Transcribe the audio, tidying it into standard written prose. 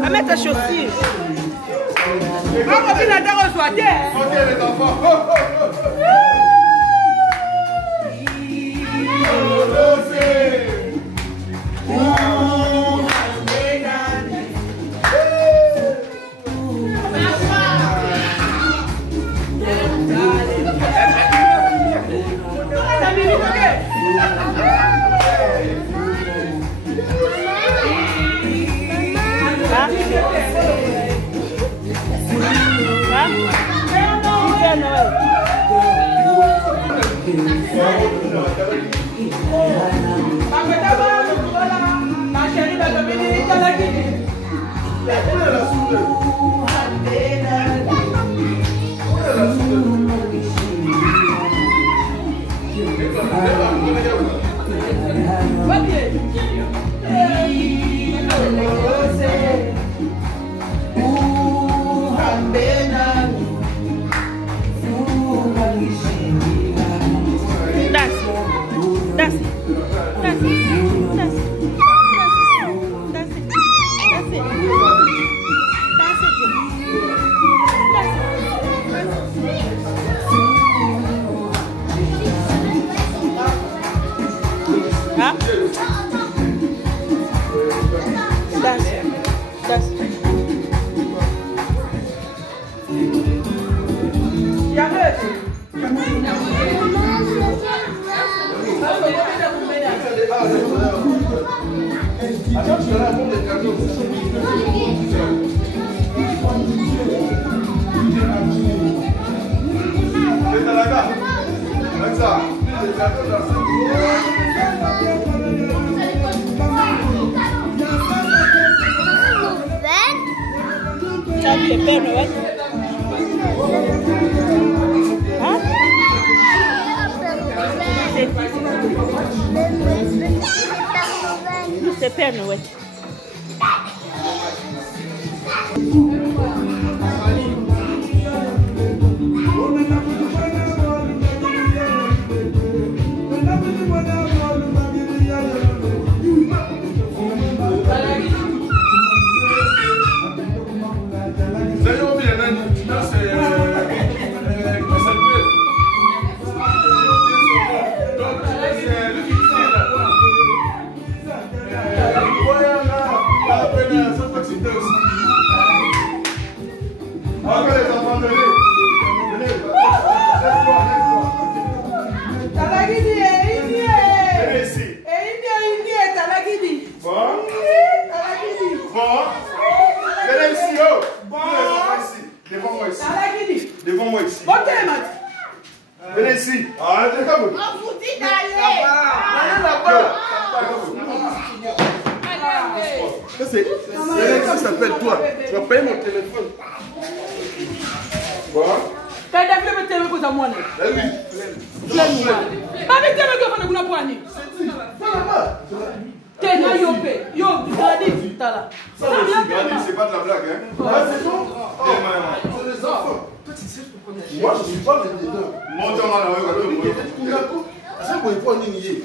Va mettre ta chaussure. C'est Père Noël. Devant moi ici. Venez ici. Arrêtez comme vous. On vous dit d'aller. Allez là-bas. Ça s'appelle toi. Tu vas payer mon téléphone. Bon. Quand tu as fait le téléphone pour moi. Oui. Avec téléphone pour moi. T'es là, yo, t'es là. C'est pas de la blague, hein. C'est des enfants. Moi, je ne suis pas le dedans. Montez en là, c'est pour y prendre une idée.